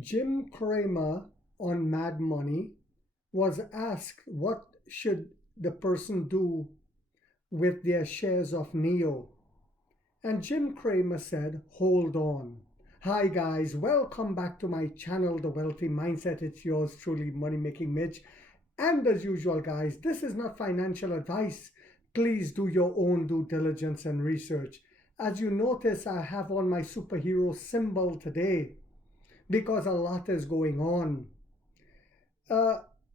Jim Cramer on Mad Money was asked what should the person do with their shares of NEO. And Jim Cramer said, hold on. Hi guys, welcome back to my channel, The Wealthy Mindset. It's yours truly, Money Making Mitch. And as usual, guys, this is not financial advice. Please do your own due diligence and research. As you notice, I have on my superhero symbol today because a lot is going on.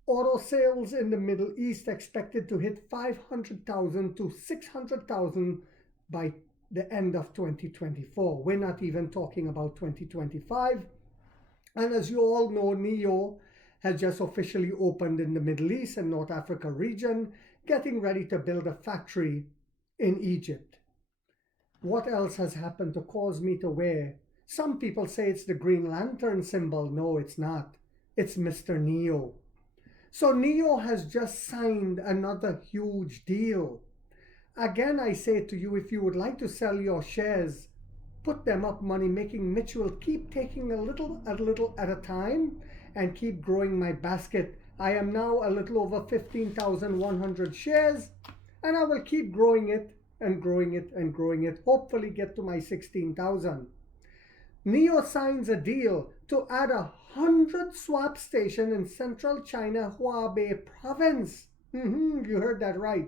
Auto sales in the Middle East expected to hit 500,000 to 600,000 by the end of 2024. We're not even talking about 2025. And as you all know, NEO has just officially opened in the Middle East and North Africa region, getting ready to build a factory in Egypt. What else has happened to cause me to wear? Some people say it's the Green Lantern symbol. No, it's not. It's Mr. NEO. So NEO has just signed another huge deal. Again, I say to you, if you would like to sell your shares, put them up. Money Making Mitch will keep taking a little at a time and keep growing my basket. I am now a little over 15,100 shares, and I will keep growing it and growing it and growing it. Hopefully get to my 16,000. NEO signs a deal to add 100 swap stations in central China, Hubei province. You heard that right.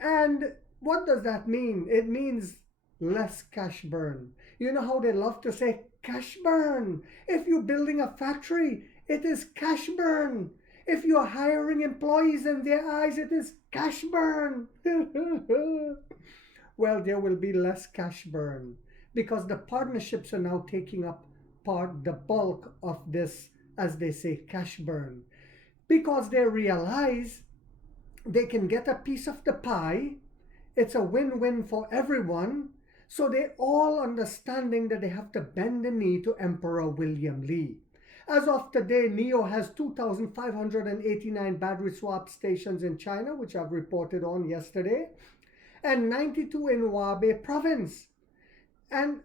And what does that mean? It means less cash burn. You know how they love to say cash burn. If you're building a factory, it is cash burn. If you're hiring employees in their eyes, it is cash burn. Well, there will be less cash burn because the partnerships are now taking up the bulk of this, as they say, cash burn. Because they realize they can get a piece of the pie. It's a win-win for everyone. So they're all understanding that they have to bend the knee to Emperor William Lee. As of today, NEO has 2,589 battery swap stations in China, which I've reported on yesterday, and 92 in Hubei province. And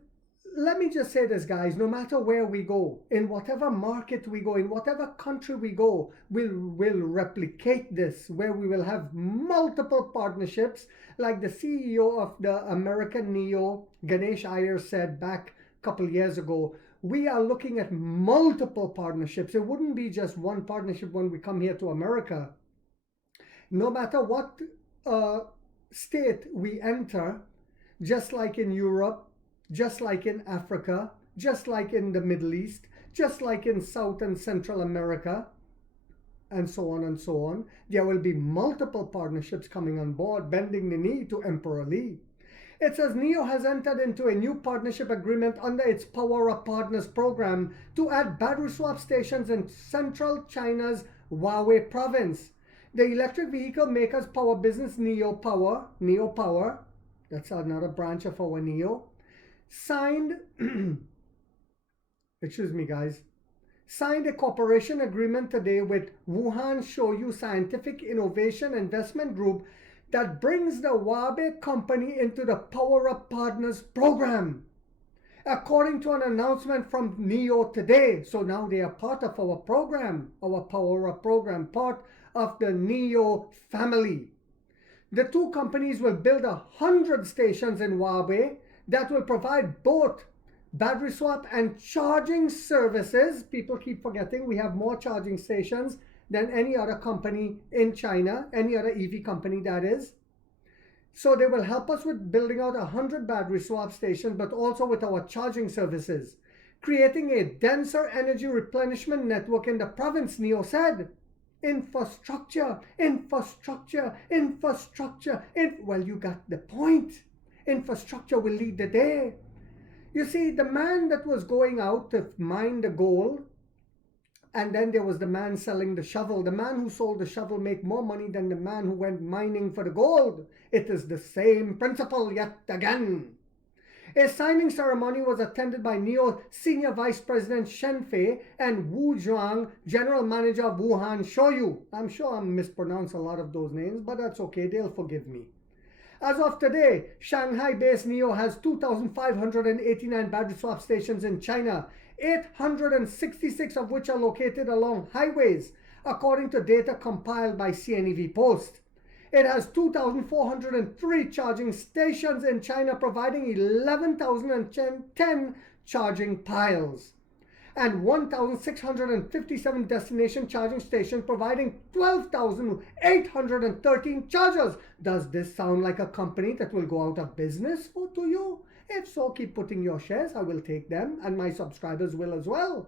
let me just say this, guys, no matter where we go, in whatever market we go, in whatever country we go, we'll replicate this, where we will have multiple partnerships, like the CEO of the American NEO, Ganesh Iyer, said back a couple years ago. We are looking at multiple partnerships. It wouldn't be just one partnership when we come here to America. No matter what state we enter, just like in Europe, just like in Africa, just like in the Middle East, just like in South and Central America, and so on and so on, there will be multiple partnerships coming on board, bending the knee to Emperor Lee. It says NEO has entered into a new partnership agreement under its Power Up Partners program to add battery swap stations in central China's Hubei province. The electric vehicle makers power business NEO Power, that's another branch of our NEO, signed a cooperation agreement today with Wuhan Shoyu Scientific Innovation Investment Group that brings the Hubei company into the Power Up Partners program, according to an announcement from NEO today. So now they are part of our program, our Power Up program, part of the NEO family. The two companies will build 100 stations in Hubei that will provide both battery swap and charging services. People keep forgetting we have more charging stations than any other company in China, any other EV company that is. So they will help us with building out 100 battery swap stations, but also with our charging services, creating a denser energy replenishment network in the province, NEO said. Infrastructure. Well, you got the point. Infrastructure will lead the day. You see, the man that was going out to mine the gold, and then there was the man selling the shovel. The man who sold the shovel made more money than the man who went mining for the gold. It is the same principle yet again. A signing ceremony was attended by NEO Senior Vice President Shen Fei and Wu Zhuang, General Manager of Wuhan Shoyu. I'm sure I'm mispronounced a lot of those names, but that's okay. They'll forgive me. As of today, Shanghai-based NEO has 2,589 battery swap stations in China, 866 of which are located along highways, according to data compiled by CNEV Post. It has 2,403 charging stations in China, providing 11,010 charging piles, and 1,657 destination charging stations, providing 12,813 chargers. Does this sound like a company that will go out of business to you? If so, keep putting your shares. I will take them, and my subscribers will as well.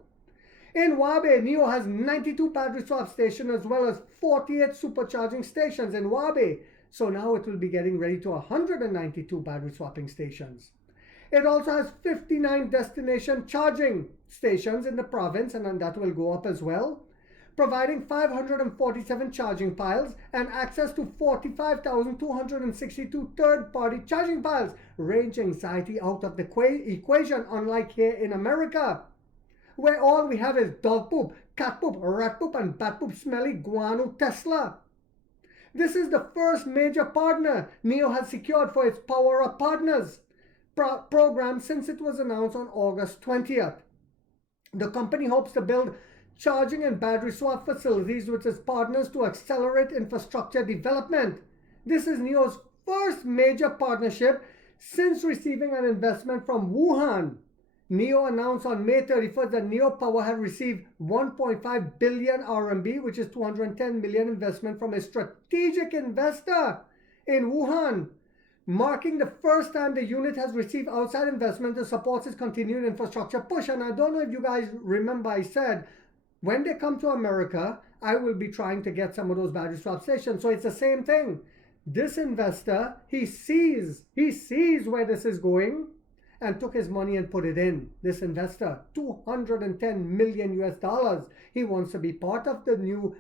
In Wabe, NIO has 92 battery swap stations as well as 48 supercharging stations in Wabe. So now it will be getting ready to 192 battery swapping stations. It also has 59 destination charging stations in the province, and then that will go up as well, providing 547 charging piles and access to 45,262 third-party charging piles. Range anxiety out of the equation, unlike here in America, where all we have is dog poop, cat poop, rat poop, and bat poop smelly guano Tesla. This is the first major partner NIO has secured for its Power Up Partners program since it was announced on August 20th. The company hopes to build charging and battery swap facilities with its partners to accelerate infrastructure development. This is NIO's first major partnership since receiving an investment from Wuhan. NIO announced on May 31st that NIO Power had received 1.5 billion RMB, which is 210 million investment from a strategic investor in Wuhan, marking the first time the unit has received outside investment to support its continued infrastructure push. And I don't know if you guys remember, I said, when they come to America, I will be trying to get some of those battery swap stations. So it's the same thing. This investor, he sees where this is going, and took his money and put it in. This investor, $210 million US. He wants to be part of the new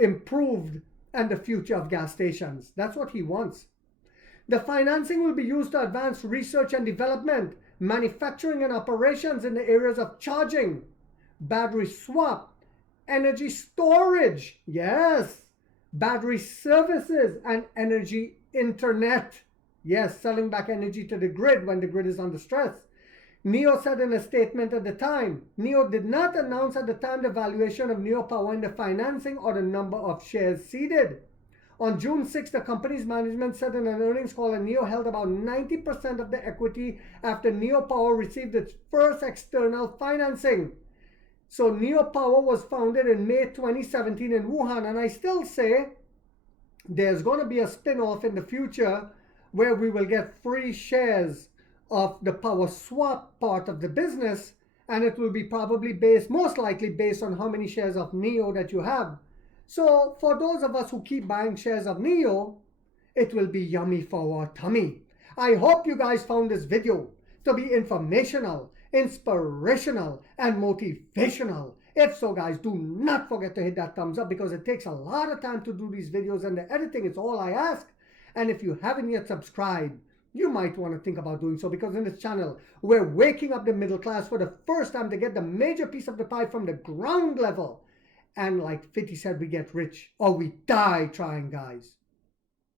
improved and the future of gas stations. That's what he wants. The financing will be used to advance research and development, manufacturing and operations in the areas of charging, battery swap, energy storage, yes, battery services, and energy internet. Yes, selling back energy to the grid when the grid is under stress. NIO said in a statement at the time, NIO did not announce at the time the valuation of NIO Power in the financing or the number of shares seeded. On June 6th, the company's management said in an earnings call that NIO held about 90% of the equity after NIO Power received its first external financing. So NIO Power was founded in May 2017 in Wuhan, and I still say there's going to be a spin-off in the future where we will get free shares of the power swap part of the business, and it will be probably based, most likely based on how many shares of NIO that you have. So for those of us who keep buying shares of NIO, it will be yummy for our tummy. I hope you guys found this video to be informational, inspirational, and motivational. If so, guys, do not forget to hit that thumbs up, because it takes a lot of time to do these videos, and the editing is all I ask. And if you haven't yet subscribed, you might want to think about doing so, because in this channel, we're waking up the middle class for the first time to get the major piece of the pie from the ground level. And like 50 said, we get rich or we die trying, guys.